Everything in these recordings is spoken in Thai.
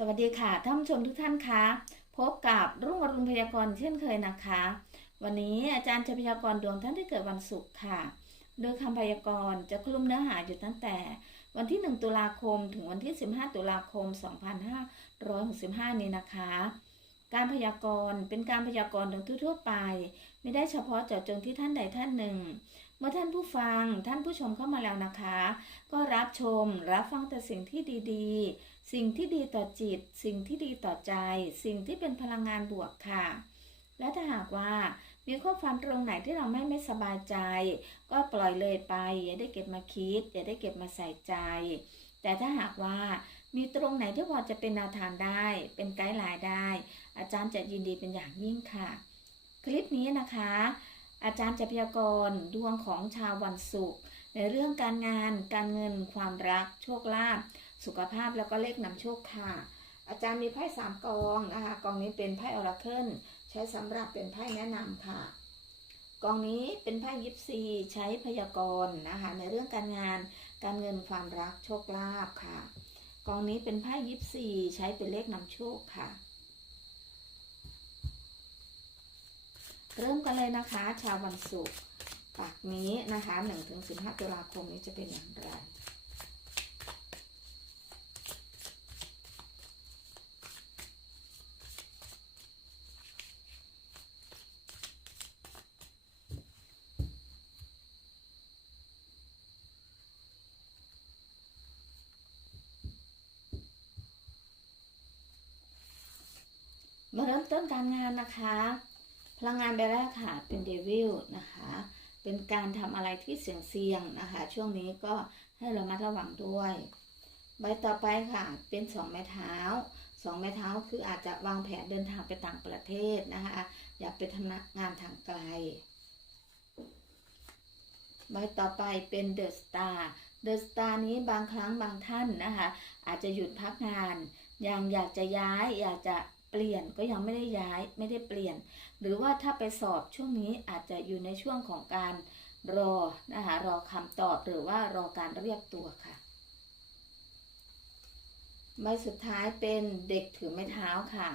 สวัสดีค่ะท่านผู้ชมทุกท่านคะพบกับรุ่งอรุณพยากรณ์เช่นเคยนะคะ วันนี้อาจารย์จะพยากรณ์ดวงท่านที่เกิดวันศุกร์ค่ะ โดยคำพยากรณ์จะคลุมเนื้อหาอยู่ตั้งแต่ วันที่ 1 ตุลาคมถึงวันที่ 15 ตุลาคม 2565 นี้นะคะ การพยากรณ์เป็นการพยากรณ์โดยทั่วไป ไม่ได้เฉพาะเจาะจงที่ท่านใดท่านหนึ่งเมื่อท่านผู้ฟังท่านผู้ชมเข้ามาแล้วนะคะ ก็รับชมรับฟังแต่สิ่งที่ดีๆ สิ่งที่ดีต่อจิต สิ่งที่ดีต่อใจ สิ่งที่เป็นพลังงานบวกค่ะ และถ้าหากว่ามีข้อความตรงไหนที่เราไม่ไม่สบายใจ ก็ปล่อยเลยไป อย่าได้เก็บมาคิด อย่าได้เก็บมาใส่ใจ แต่ถ้าหากว่ามีตรงไหนที่พอจะเป็นแนวทางได้ เป็นไกด์ไลน์ได้ อาจารย์จะยินดีเป็นอย่างยิ่งค่ะ คลิปนี้นะคะ อาจารย์จะพยากรณ์ดวงของชาววันศุกร์ในเรื่องการงาน การเงิน ความรัก โชคลาภ สุขภาพแล้วก็เลขนำโชคค่ะ อาจารย์มีไพ่สามกองนะคะกองนี้เป็นไพ่ออราเคิลใช้สำหรับเป็นไพ่แนะนำค่ะกองนี้เป็นไพ่ยิปซีใช้พยากรณ์นะคะในเรื่องการงานการเงินความรักโชคลาภค่ะกองนี้เป็นไพ่ยิปซีใช้เป็นเลขนำโชคค่ะ เริ่มกันเลยนะคะ ชาววันศุกร์ปากนี้นะคะ 1-15ตุลาคมนี้จะเป็นอย่างไร มาเริ่มต้น การงานนะคะ พลังงานใบแรกค่ะเป็นเดวิลนะคะ เป็นการทำอะไรที่เสี่ยงๆนะคะ ช่วงนี้ก็ให้เรามาระวังด้วย ใบต่อไปค่ะ เป็นสองไม้เท้าสองไม้เท้าคืออาจจะวางแผนเดินทางไปต่างประเทศนะคะ อยากไปทำงานทางไกล ใบต่อไปเป็นเดอะสตาร์เดอะสตาร์นี้บางครั้งบางท่านนะคะ อาจจะหยุดพักงานยังอยากจะย้ายอยากจะ เปลี่ยนก็ยังไม่ได้ย้ายไม่ได้เปลี่ยน หรือว่าถ้าไปสอบช่วงนี้อาจจะอยู่ในช่วงของการรอนะคะรอคำตอบหรือว่ารอการเรียกตัวค่ะใบสุดท้ายเป็นเด็กถือไม้เท้าค่ะ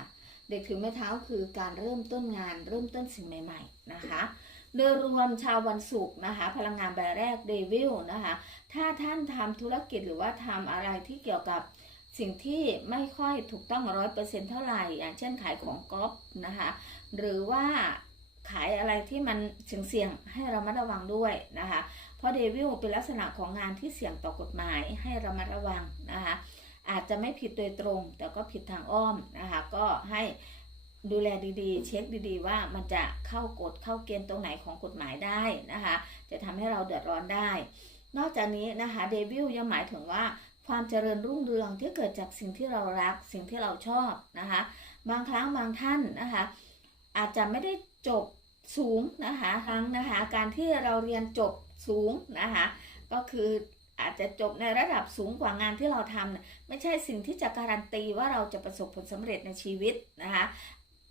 เด็กถือไม้เท้าคือการเริ่มต้นงานเริ่มต้นสิ่งใหม่ ๆ นะคะโดยรวมชาววันศุกร์นะคะ พลังงานใบแรกเดวิลนะคะ ถ้าท่านทำธุรกิจหรือว่าทำอะไรที่เกี่ยวกับ สิ่งที่ไม่ค่อยถูกต้องร้อยเปอร์เซ็นเท่าไหร่ อย่างเช่นขายของก๊อปนะคะ หรือว่าขายอะไรที่มันเสี่ยงๆให้เรามาระวังด้วยนะคะ เพราะเดวิลเป็นลักษณะของงานที่เสี่ยงต่อกฎหมายให้เรามาระวังนะคะ อาจจะไม่ผิดโดยตรง แต่ก็ผิดทางอ้อมนะคะ ก็ให้ดูแลดีๆ เช็คดีๆ ว่ามันจะเข้ากฎเข้าเกณฑ์ตรงไหนของกฎหมายได้นะคะ จะทำให้เราเดือดร้อนได้ นอกจากนี้นะคะเดวิลยังหมายถึงว่า ความเจริญรุ่งเรืองที่เกิดจากสิ่งที่เรารักสิ่งที่เราชอบนะคะ บางครั้งบางท่านนะคะ อาจจะไม่ได้จบสูงนะคะครั้งนะคะการที่เราเรียนจบสูงนะคะก็คืออาจจะจบในระดับสูงกว่างานที่เราทำนะไม่ใช่สิ่งที่จะการันตีว่าเราจะประสบผลสำเร็จในชีวิตนะคะ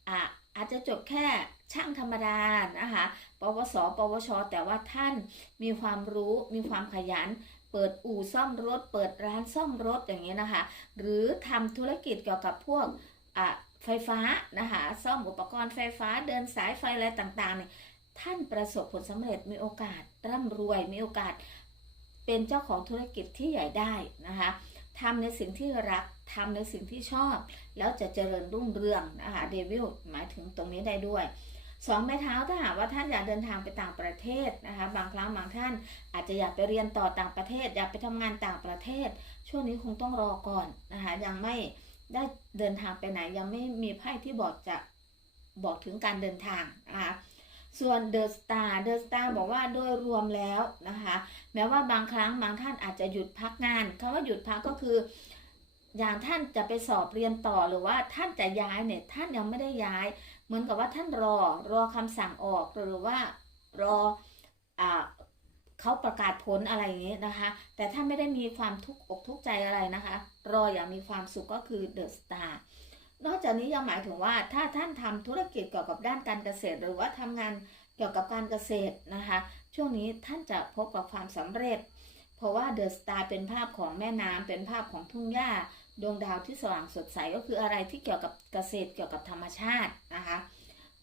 อ่าอาจจะจบแค่ช่างธรรมดานะคะ ปวส ปวช แต่ว่าท่านมีความรู้ มีความขยัน เปิดอู่ซ่อมรถ เปิดร้านซ่อมรถอย่างเงี้ยนะคะ หรือทำธุรกิจเกี่ยวกับพวกอะไฟฟ้านะคะซ่อมอุปกรณ์ไฟฟ้าเดินสายไฟอะไรต่างๆเนี่ยท่านประสบผลสำเร็จมีโอกาสร่ำรวยมีโอกาสเป็นเจ้าของธุรกิจที่ใหญ่ได้นะคะทำในสิ่งที่รักทำในสิ่งที่ชอบ แล้วจะเจริญรุ่งเรืองนะคะเดวิลหมายถึงตรงนี้ได้ด้วย สองไม้เท้าถ้าหากว่าท่านอยากเดินทางไปต่างประเทศนะคะบางครั้งบางท่านอาจจะอยากไปเรียนต่อต่างประเทศ อยากไปทำงานต่างประเทศ ช่วงนี้คงต้องรอก่อนนะคะยังไม่ได้เดินทางไปไหนยังไม่มีไพ่ที่บอกจะบอกถึงการเดินทางนะคะส่วนเดอะสตาร์เดอะสตาร์บอกว่าโดยรวมแล้วนะคะแม้ว่าบางครั้งบางท่านอาจจะหยุดพักงานคำว่าหยุดพักก็คือ อย่างท่านจะไปสอบเรียนต่อหรือว่าท่านจะย้ายเนี่ยท่านยังไม่ได้ย้าย เหมือนกับว่าท่านรอรอคำสั่งออกหรือว่ารออเขาประกาศผลอะไรอย่างนี้นะคะ แต่ถ้าไม่ได้มีความทุกข์อกทุกข์ใจอะไรนะคะ รออย่างมีความสุขก็คือเดอะสตาร์นอกจากนี้ยังหมายถึงว่าถ้าท่านทำธุรกิจเกี่ยวกับด้านการเกษตร หรือว่าทำงานเกี่ยวกับการเกษตรนะคะ ช่วงนี้ท่านจะพบกับความสำเร็จ เพราะว่าเดอะสตาร์เป็นภาพของแม่น้ำเป็นภาพของทุ่งหญ้า ดวงดาวที่สว่างสดใสก็คืออะไรที่เกี่ยวกับเกษตรเกี่ยวกับธรรมชาตินะคะ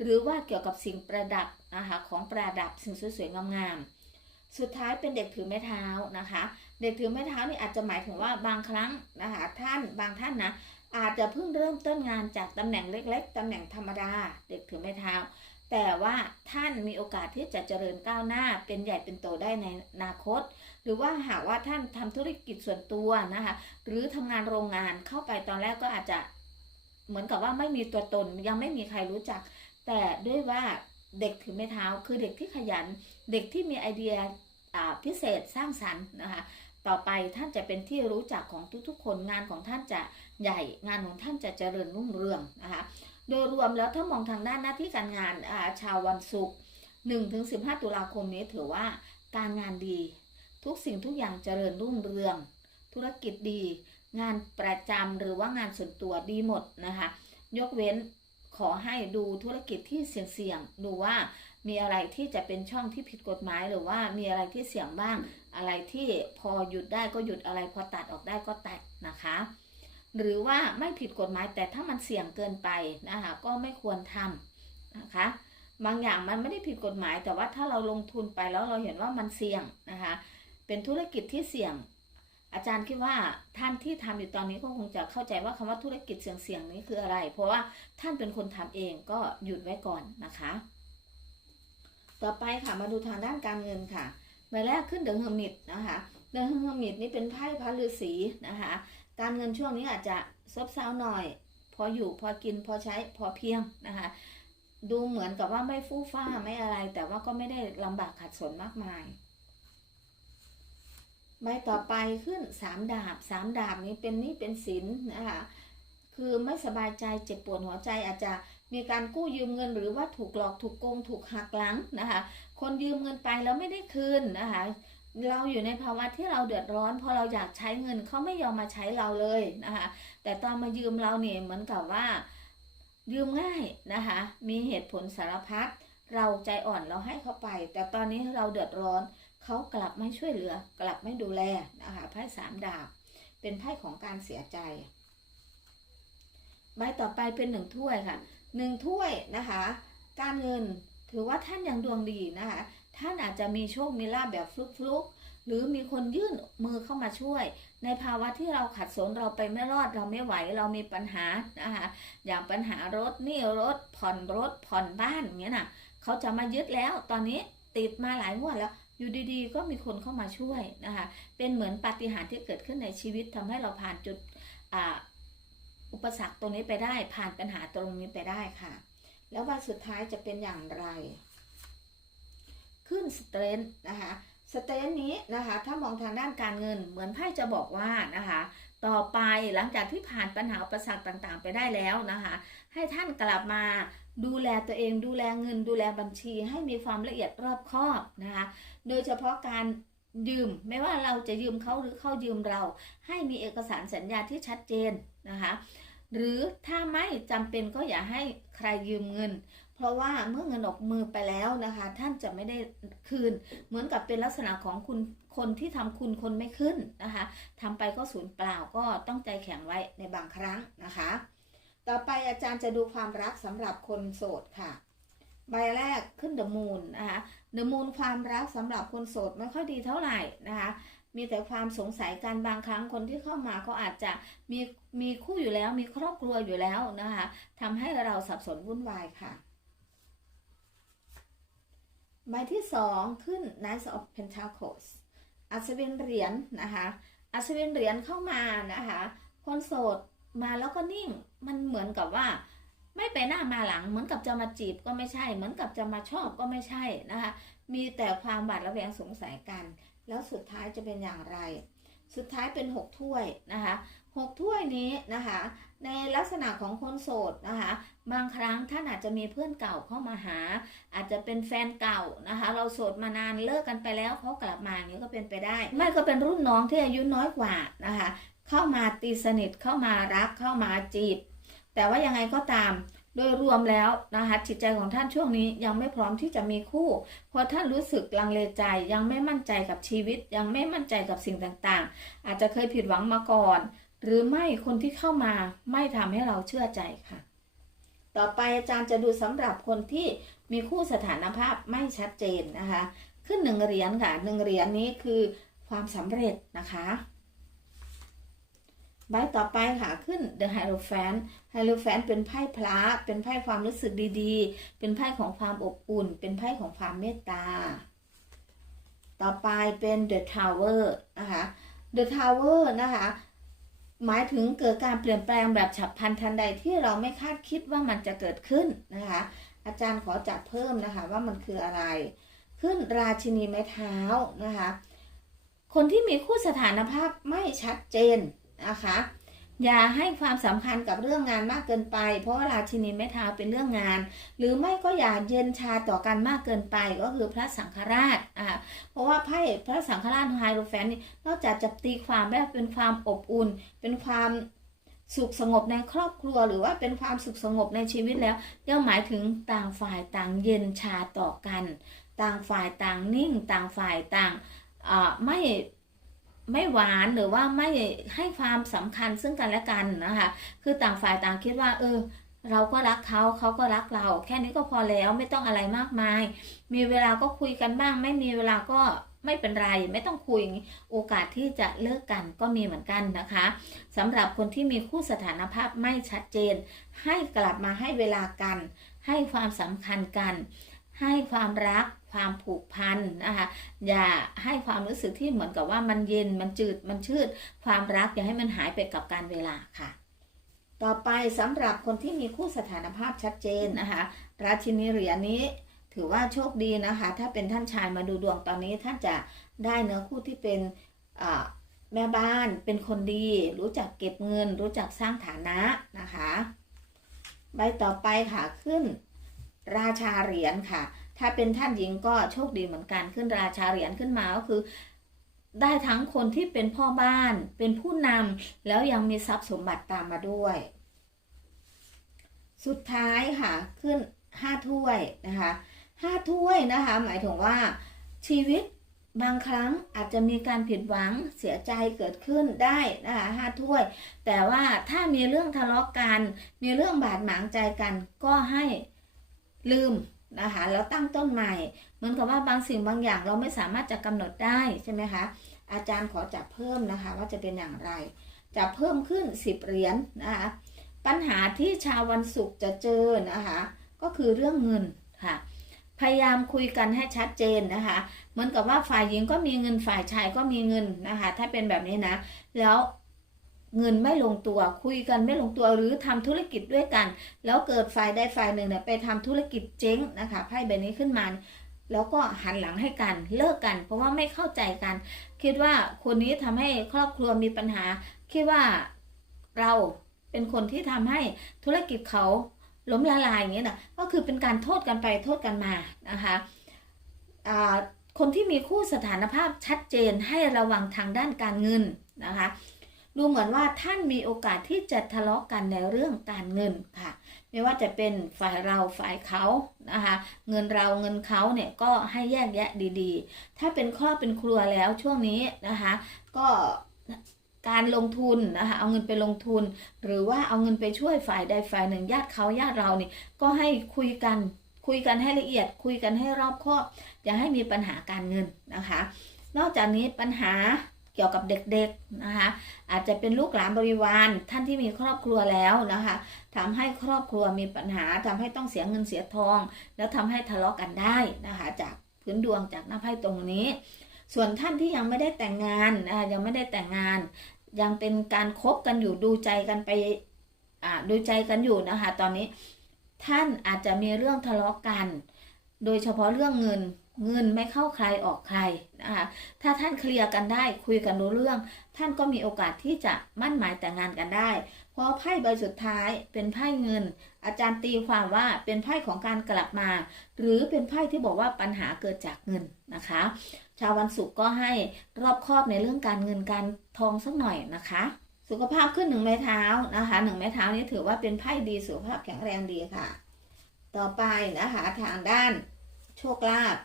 หรือว่าเกี่ยวกับสิ่งประดับนะคะของประดับสิ่งสวยๆงามๆสุดท้ายเป็นเด็กถือไม้เท้านะคะ เด็กถือไม้เท้านี่อาจจะหมายถึงว่าบางครั้งนะคะท่านบางท่านนะอาจจะเพิ่งเริ่มต้นงานจากตำแหน่งเล็ก ๆตำแหน่งธรรมดา เด็กถือไม้เท้า แต่ว่าท่านมีโอกาสที่จะเจริญก้าวหน้าเป็นใหญ่เป็นโตได้ในอนาคต หรือว่าหากว่าท่านทำธุรกิจส่วนตัวนะคะหรือทำงานโรงงานเข้าไปตอนแรกก็อาจจะเหมือนกับว่าไม่มีตัวตนยังไม่มีใครรู้จัก แต่ด้วยว่าเด็กถือไม้เท้าคือเด็กที่ขยัน เด็กที่มีไอเดียพิเศษสร้างสรรค์นะคะต่อไปท่านจะเป็นที่รู้จักของทุกๆ คนงานของท่านจะใหญ่ งานของท่านจะเจริญรุ่งเรืองนะคะโดยรวมแล้วถ้ามองทางด้านหน้าที่การงานชาววันศุกร์1-15 ตุลาคมนี้ถือว่าการงานดี ทุกสิ่งทุกอย่างเจริญรุ่งเรือง ธุรกิจดี งานประจำหรือว่างานส่วนตัวดีหมดนะคะ ยกเว้นขอให้ดูธุรกิจที่เสี่ยงๆ ดูว่ามีอะไรที่จะเป็นช่องที่ผิดกฎหมาย หรือว่ามีอะไรที่เสี่ยงบ้าง อะไรที่พอหยุดได้ก็หยุดอะไรพอตัดออกได้ก็ตัดนะคะ หรือว่าไม่ผิดกฎหมายแต่ถ้ามันเสี่ยงเกินไปนะคะก็ไม่ควรทำนะคะบางอย่างมันไม่ได้ผิดกฎหมาย แต่ว่าถ้าเราลงทุนไปแล้วเราเห็นว่ามันเสี่ยงนะคะ เป็นธุรกิจที่เสี่ยง อาจารย์คิดว่าท่านที่ทำอยู่ตอนนี้ก็คงจะเข้าใจว่าคำว่าธุรกิจเสี่ยงๆนี้คืออะไร เพราะว่าท่านเป็นคนทำเองก็หยุดไว้ก่อนนะคะ ต่อไปค่ะมาดูทางด้านการเงินค่ะใบแรกขึ้นเดอะเฮอร์มิตนะคะเดอะเฮอร์มิตนี่เป็นไพ่พระฤาษีนะคะ การเงินช่วงนี้อาจจะซบเซาหน่อย พออยู่พอกินพอใช้พอเพียงนะคะดูเหมือนกับว่าไม่ฟู่ฟ้าไม่อะไร แต่ว่าก็ไม่ได้ลำบากขัดสนมากมาย ใบต่อไปขึ้นสามดาบสามดาบนี้เป็นนี่เป็นสินนะคะคือไม่สบายใจเจ็บปวดหัวใจอาจจะมีการกู้ยืมเงินหรือว่าถูกหลอกถูกโกงถูกหักหลังนะคะคนยืมเงินไปแล้วไม่ได้คืนนะคะเราอยู่ในภาวะที่เราเดือดร้อนพอเราอยากใช้เงินเขาไม่ยอมมาใช้เราเลยนะคะแต่ตอนมายืมเราเนี่ยเหมือนกับว่า ยืมง่ายนะคะมีเหตุผลสารพัดเราใจอ่อนเราให้เขาไป แต่ตอนนี้เราเดือดร้อน เขากลับไม่ช่วยเหลือกลับไม่ดูแลนะคะไพ่สามดาบ เป็นไพ่ของการเสียใจ ใบต่อไปเป็นหนึ่งถ้วยค่ะหนึ่งถ้วยนะคะ การเงินถือว่าท่านยังดวงดีนะคะ ท่านอาจจะมีโชคมีลาบแบบฟลุกๆ หรือมีคนยื่นมือเข้ามาช่วย ในภาวะที่เราขัดสนเราไปไม่รอดเราไม่ไหวเรามีปัญหานะคะอย่างปัญหารถนี่รถผ่อนรถผ่อนบ้านอย่างเงี้ยนะเขาจะมายึดแล้วตอนนี้ติดมาหลายงวดแล้ว อยู่ดีๆ ก็มีคนเข้ามาช่วยนะคะเป็นเหมือนปาฏิหาริย์ที่เกิดขึ้นในชีวิตทำให้เราผ่านจุดอ,อุปสรรคตรงนี้ไปได้ ผ่านปัญหาตรงนี้ไปได้ค่ะ แล้ววันสุดท้ายจะเป็นอย่างไร ขึ้นสเตรนท์นะคะ สเตนนี้นะคะ ถ้ามองทางด้านการเงิน เหมือนไพ่จะบอกว่านะคะ ต่อไปหลังจากที่ผ่านปัญหาอุปสรรคต่างๆ ไปได้แล้วนะคะ ให้ท่านกลับมาดูแลตัวเอง ดูแลเงิน ดูแลบัญชี ให้มีความละเอียดรอบคอบนะคะ โดยเฉพาะการยืม ไม่ว่าเราจะยืมเขาหรือเขายืมเรา ให้มีเอกสารสัญญาที่ชัดเจนนะคะ หรือถ้าไม่จำเป็นก็อย่าให้ใครยืมเงิน เพราะว่าเมื่อเงินออกมือไปแล้วนะคะ ท่านจะไม่ได้คืน เหมือนกับเป็นลักษณะของคุณคนที่ทำคุณคนไม่ขึ้นนะคะทำไปก็สูญเปล่าก็ต้องใจแข็งไว้ในบางครั้งนะคะ ต่อไปอาจารย์จะดูความรักสำหรับคนโสดค่ะ ใบแรกขึ้นเดอะมูนนะคะเดอะมูนความรักสำหรับคนโสดไม่ค่อยดีเท่าไหร่นะคะมีแต่ความสงสัยกันบางครั้งคนที่เข้ามาเขาอาจจะมีมีคู่อยู่แล้ว มีครอบครัวอยู่แล้วนะคะทำให้เราสับสนวุ่นวายค่ะ ใบที่สองขึ้น Knight of Pentacles อัศวินเหรียญนะคะ อัศวินเหรียญเข้ามานะคะ คนโสดมาแล้วก็นิ่ง มันเหมือนกับว่า ไม่ไปหน้ามาหลัง เหมือนกับจะมาจีบก็ไม่ใช่ เหมือนกับจะมาชอบก็ไม่ใช่นะคะ มีแต่ความหวาดระแวงสงสัยกัน แล้วสุดท้ายจะเป็นอย่างไร สุดท้ายเป็นหกถ้วยนะคะหกถ้วยนี้นะคะ ในลักษณะของคนโสดนะคะ บางครั้งท่านอาจจะมีเพื่อนเก่าเข้ามาหา อาจจะเป็นแฟนเก่านะคะ เราโสดมานานเลิกกันไปแล้วเขากลับมาอย่างนี้ก็เป็นไปได้ ไม่ก็เป็นรุ่นน้องที่อายุน้อยกว่านะคะ เข้ามาตีสนิทเข้ามารักเข้ามาจีบ แต่ว่ายังไงก็ตามโดยรวมแล้วนะคะจิตใจของท่านช่วงนี้ยังไม่พร้อมที่จะมีคู่ เพราะท่านรู้สึกลังเลใจยังไม่มั่นใจกับชีวิต ยังไม่มั่นใจกับสิ่งต่างๆ อาจจะเคยผิดหวังมาก่อน หรือไม่คนที่เข้ามาไม่ทำให้เราเชื่อใจค่ะ ต่อไปอาจารย์จะดูสำหรับคนที่มีคู่สถานภาพไม่ชัดเจนนะคะ ขึ้นหนึ่งเหรียญค่ะหนึ่งเหรียญนี้คือความสำเร็จนะคะใบต่อไปค่ะขึ้น The Hierophant Hierophant เป็นไพ่พระเป็นไพ่ความรู้สึกดีๆ เป็นไพ่ของความอบอุ่น เป็นไพ่ของความเมตตา ต่อไปเป็น The Tower นะคะ The Tower นะคะ หมายถึงเกิดการเปลี่ยนแปลงแบบฉับพลันทันใดที่เราไม่คาดคิดว่ามันจะเกิดขึ้นนะคะ อาจารย์ขอจับเพิ่มนะคะว่ามันคืออะไร ขึ้นราชินีไม้เท้านะคะ คนที่มีคู่สถานภาพไม่ชัดเจนนะคะ อย่าให้ความสำคัญกับเรื่องงานมากเกินไป เพราะว่าราชินีไม้เท้าเป็นเรื่องงาน หรือไม่ก็อย่าเย็นชาต่อกันมากเกินไปก็คือพระสังฆราชอ่าเพราะว่าไพ่พระสังฆราชไฮโรแฟนนี่นอกจากจะตีความได้เป็นความอบอุ่น เป็นความสุขสงบในครอบครัวหรือว่าเป็นความสุขสงบในชีวิตแล้วยังหมายถึงต่างฝ่ายต่างเย็นชาต่อกัน ต่างฝ่ายต่างนิ่ง ต่างฝ่ายต่างอ่าไม่ ไม่หวานหรือว่าไม่ให้ความสำคัญซึ่งกันและกันนะคะ คือต่างฝ่ายต่างคิดว่า เออ เราก็รักเขาเขาก็รักเรา แค่นี้ก็พอแล้วไม่ต้องอะไรมากมาย มีเวลาก็คุยกันบ้าง ไม่มีเวลาก็ไม่เป็นไรไม่ต้องคุยโอกาสที่จะเลิกกันก็มีเหมือนกันนะคะสำหรับคนที่มีคู่สถานภาพไม่ชัดเจน ให้กลับมาให้เวลากัน ให้ความสำคัญกัน ให้ความรัก ความผูกพันนะคะอย่าให้ความรู้สึกที่เหมือนกับว่ามันเย็นมันจืดมันชืด ความรักอย่าให้มันหายไปกับการเวลาค่ะ ต่อไปสำหรับคนที่มีคู่สถานภาพชัดเจนนะคะราชินีเหรียญนี้ถือว่าโชคดีนะคะ ถ้าเป็นท่านชายมาดูดวงตอนนี้ท่านจะได้เนื้อคู่ที่เป็นแม่บ้านเป็นคนดี รู้จักเก็บเงิน รู้จักสร้างฐานะนะคะ ใบต่อไปค่ะขึ้น ราชาเหรียญค่ะ ถ้าเป็นท่านหญิงก็โชคดีเหมือนกันขึ้นราชาเหรียญขึ้นมาก็คือ ได้ทั้งคนที่เป็นพ่อบ้านเป็นผู้นำแล้วยังมีทรัพย์สมบัติตามมาด้วย สุดท้ายค่ะขึ้นห้าถ้วยนะคะห้าถ้วยนะคะ หมายถึงว่าชีวิตบางครั้งอาจจะมีการผิดหวังเสียใจเกิดขึ้นได้นะคะห้าถ้วย แต่ว่าถ้ามีเรื่องทะเลาะกัน มีเรื่องบาดหมางใจกันก็ให้ลืม นะคะแล้วตั้งต้นใหม่เหมือนกับว่าบางสิ่งบางอย่างเราไม่สามารถจะกำหนดได้ใช่ไหมคะอาจารย์ขอจับเพิ่มนะคะว่าจะเป็นอย่างไรจะเพิ่มขึ้น 10 เหรียญนนะคะปัญหาที่ชาววันศุกร์จะเจอนะคะก็คือเรื่องเงินค่ะพยายามคุยกันให้ชัดเจนนะคะ เหมือนกับว่าฝ่ายหญิงก็มีเงินฝ่ายชายก็มีเงินนะคะ ถ้าเป็นแบบนี้นะ แล้ว เงินไม่ลงตัวคุยกันไม่ลงตัวหรือทำธุรกิจด้วยกัน แล้วเกิดฝ่ายใดฝ่ายหนึ่งเนี่ยไปทำธุรกิจเจ๊งนะคะไพ่ใบนี้ขึ้นมา แล้วก็หันหลังให้กันเลิกกัน เพราะว่าไม่เข้าใจกัน คิดว่าคนนี้ทำให้ครอบครัวมีปัญหา คิดว่าเราเป็นคนที่ทำให้ธุรกิจเขาล้มละลายอย่างเงี้ยนะก็คือเป็นการโทษกันไปโทษกันมานะคะคนที่มีคู่สถานภาพชัดเจนให้ระวังทางด้านการเงินนะคะ ดูเหมือนว่าท่านมีโอกาสที่จะทะเลาะกันในเรื่องการเงินค่ะ ไม่ว่าจะเป็นฝ่ายเราฝ่ายเขานะคะเงินเราเงินเขาเนี่ยก็ให้แยกแยะดีๆ ถ้าเป็นครอบเป็นครัวแล้วช่วงนี้นะคะก็การลงทุนนะคะเอาเงินไปลงทุน หรือว่าเอาเงินไปช่วยฝ่ายใดฝ่ายหนึ่งญาติเขาญาติเราเนี่ยก็ให้คุยกันคุยกันให้ละเอียด คุยกันให้รอบคอบอย่าให้มีปัญหาการเงินนะคะ นอกจากนี้ปัญหา กี่ยวกับเด็กๆนะคะ อาจจะเป็นลูกหลานบริวาร ท่านที่มีครอบครัวแล้วนะคะทำให้ครอบครัวมีปัญหาทำให้ต้องเสียเงินเสียทอง แล้วทำให้ทะเลาะกันได้นะคะ จากพื้นดวงจากหน้าไพ่ตรงนี้ ส่วนท่านที่ยังไม่ได้แต่งงานนะะยังไม่ได้แต่งงาน ยังเป็นการคบกันอยู่ดูใจกันไปดูใจกันอยู่นะคะ ตอนนี้ท่านอาจจะมีเรื่องทะเลาะกัน โดยเฉพาะเรื่องเงิน เงินไม่เข้าใครออกใครนะคะถ้าท่านเคลียร์กันได้คุยกันรู้เรื่อง ท่านก็มีโอกาสที่จะมั่นหมายแต่งงานกันได้ เพราะไพ่ใบสุดท้ายเป็นไพ่เงิน อาจารย์ตีความว่าเป็นไพ่ของการกลับมา หรือเป็นไพ่ที่บอกว่าปัญหาเกิดจากเงินนะคะ ชาววันศุกร์ก็ให้รอบคอบในเรื่องการเงินการทองสักหน่อยนะคะสุขภาพขึ้นหนึ่งไม้เท้านะคะหนึ่งไม้เท้านี้ถือว่าเป็นไพ่ดีสุขภาพแข็งแรงดีค่ะ ต่อไปนะคะทางด้านโชคลาภ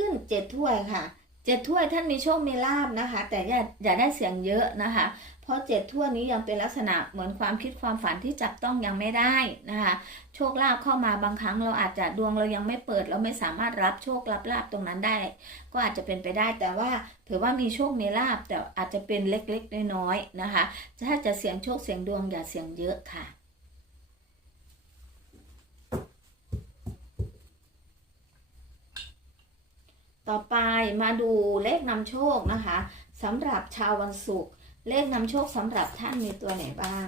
ขึ้นเจ็ดถ้วยค่ะเจ็ดถ้วยท่านมีโชคมีลาบนะคะ แต่อย่าอย่าได้เสียงเยอะนะคะ เพราะเจ็ดทั่วนี้ยังเป็นลักษณะเหมือนความคิดความฝันที่จับต้องยังไม่ได้นะคะ โชคลาภเข้ามาบางครั้งเราอาจจะดวงเรายังไม่เปิด เราไม่สามารถรับโชครับ ลาภตรงนั้นได้ ก็อาจจะเป็นไปได้แต่ว่าถือว่ามีโชคมีลาภแต่อาจจะเป็นเล็กๆน้อยๆนะคะถ้าจะเสียงโชคเสียงดวงอย่าเสียงเยอะค่ะ ต่อไปมาดูเลขนำโชคนะคะสำหรับชาววันศุกร์เลขนำโชคสำหรับท่านมีตัวไหนบ้าง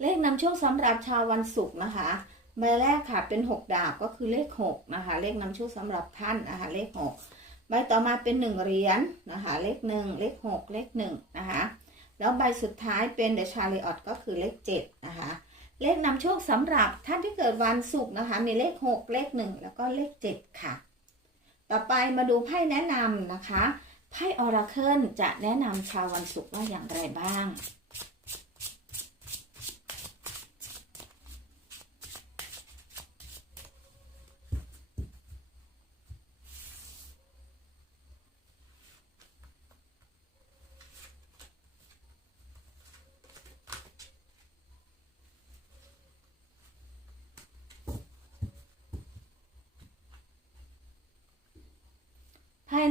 เลขนำโชคสำหรับชาววันศุกร์นะคะใบแรกค่ะเป็น 6 ดาบก็คือเลข6นะคะเลขนำโชคสำหรับท่านนะคะเลข 6 ใบต่อมาเป็น 1เหรียญนะคะเลข 1 เลข 6 เลข1นะคะแล้วใบสุดท้ายเป็นเดชาริออตก็คือเลข7นะคะเลขนำโชคสำหรับท่านที่เกิดวันศุกร์นะคะมีเลข 6 เลข 1 แล้วก็เลข 7 ค่ะ ต่อไปมาดูไพ่แนะนำนะคะไพ่ออราเคิลจะแนะนำชาววันศุกร์ว่าอย่างไรบ้าง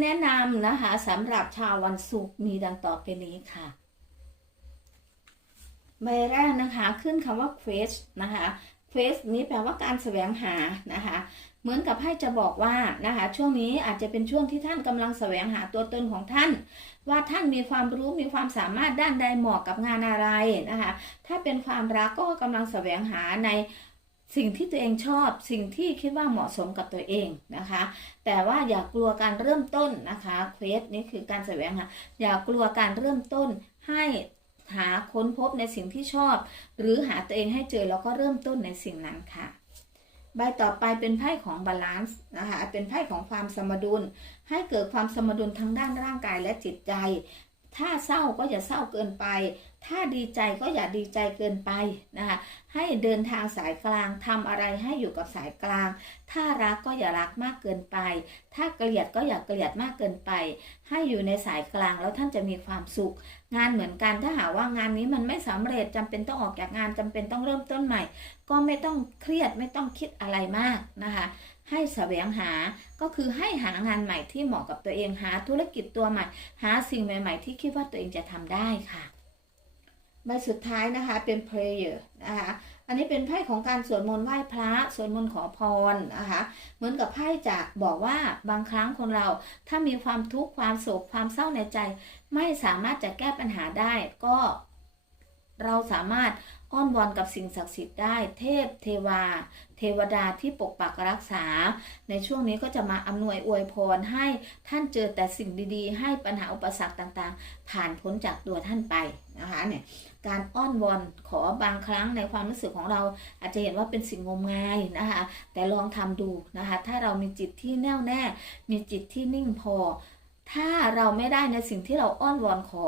แนะนำนะคะสำหรับชาววันศุกร์มีดังต่อไปนี้ค่ะใบแรกนะคะขึ้นคำว่า quest นะคะ quest นี้แปลว่าการแสวงหานะคะ เหมือนกับไพ่จะบอกว่านะคะ ช่วงนี้อาจจะเป็นช่วงที่ท่านกำลังแสวงหาตัวตนของท่าน ว่าท่านมีความรู้มีความสามารถด้านใดเหมาะกับงานอะไรนะคะ ถ้าเป็นความรักก็กำลังแสวงหาใน สิ่งที่ตัวเองชอบสิ่งที่คิดว่าเหมาะสมกับตัวเองนะคะ แต่ว่าอย่ากลัวการเริ่มต้นนะคะเควสนี่คือการแสวงหาอย่ากลัวการเริ่มต้นให้หาค้นพบในสิ่งที่ชอบ หรือหาตัวเองให้เจอแล้วก็เริ่มต้นในสิ่งนั้นค่ะใบต่อไปเป็นไพ่ของบาลานซ์นะคะเป็นไพ่ของความสมดุล ให้เกิดความสมดุลทั้งด้านร่างกายและจิตใจ ถ้าเศร้าก็อย่าเศร้าเกินไป ถ้าดีใจก็อย่าดีใจเกินไปนะคะให้เดินทางสายกลางทำอะไรให้อยู่กับสายกลาง ถ้ารักก็อย่ารักมากเกินไป ถ้าเกลียดก็อย่าเกลียดมากเกินไป ให้อยู่ในสายกลางแล้วท่านจะมีความสุข งานเหมือนกันถ้าหากว่างานนี้มันไม่สำเร็จจำเป็นต้องออกจากงานจำเป็นต้องเริ่มต้นใหม่ ก็ไม่ต้องเครียดไม่ต้องคิดอะไรมากนะคะให้แสวงหา ก็คือให้หางานใหม่ที่เหมาะกับตัวเองหาธุรกิจตัวใหม่ หาสิ่งใหม่ ๆ ที่คิดว่าตัวเองจะทำได้ค่ะ ใบสุดท้ายนะคะเป็น prayer นะคะอันนี้เป็นไพ่ของการสวดมนต์ไหว้พระสวดมนต์ขอพรนะคะเหมือนกับไพ่จะบอกว่าบางครั้งคนเราถ้ามีความทุกข์ความโศกความเศร้าในใจ ไม่สามารถจะแก้ปัญหาได้ก็ เราสามารถอ้อนวอนกับสิ่งศักดิ์สิทธิ์ได้ เทพเทวา เทวดาที่ปกปักรักษา ในช่วงนี้ก็จะมาอำนวยอวยพรให้ท่านเจอแต่สิ่งดีๆ ให้ปัญหาอุปสรรคต่างๆ ผ่านพ้นจากตัวท่านไปนะคะเนี่ย การอ้อนวอนขอบางครั้งในความรู้สึกของเราอาจจะเห็นว่าเป็นสิ่งงมงายนะคะ แต่ลองทำดูนะคะ ถ้าเรามีจิตที่แน่วแน่ มีจิตที่นิ่งพอ ถ้าเราไม่ได้ในสิ่งที่เราอ้อนวอนขอ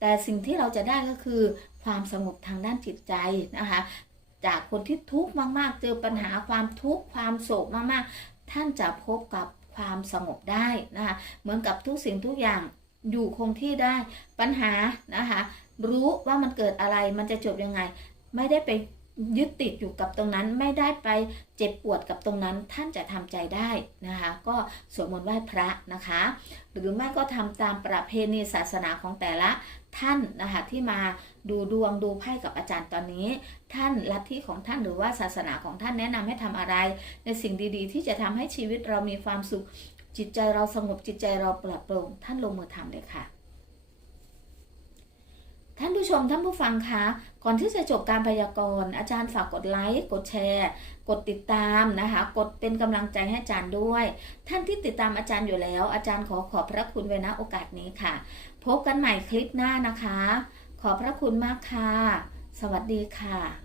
แต่สิ่งที่เราจะได้ก็คือความสงบทางด้านจิตใจนะคะ จากคนที่ทุกข์มาก ๆ เจอปัญหาความทุกข์ความโศกมากๆ ท่านจะพบกับความสงบได้นะคะ เหมือนกับทุกสิ่งทุกอย่าง อยู่คงที่ได้ปัญหานะคะ รู้ว่ามันเกิดอะไรมันจะจบยังไง ไม่ได้ไปยึดติดอยู่กับตรงนั้นไม่ได้ไปเจ็บปวดกับตรงนั้นท่านจะทำใจได้นะคะ ก็สวดมนต์ไหว้พระนะคะ หรือไม่ก็ทำตามประเพณีศาสนาของแต่ละท่านนะคะที่มาดูดวงดูไพ่กับอาจารย์ตอนนี้ ท่านลัทธิของท่านหรือว่าศาสนาของท่านแนะนำให้ทำอะไร ในสิ่งดีๆ ที่จะทำให้ชีวิตเรามีความสุข จิตใจเราสงบจิตใจเราปลอดโปร่งท่านลงมือทำเลยค่ะ ท่านผู้ชมท่านผู้ฟังคะก่อนที่จะจบการพยากรณ์อาจารย์ฝากกดไลค์กดแชร์ กดติดตามนะคะ กดเป็นกำลังใจให้อาจารย์ด้วย ท่านที่ติดตามอาจารย์อยู่แล้ว อาจารย์ขอขอบพระคุณไว้ณโอกาสนี้ค่ะ พบกันใหม่คลิปหน้านะคะ ขอบพระคุณมากค่ะ สวัสดีค่ะ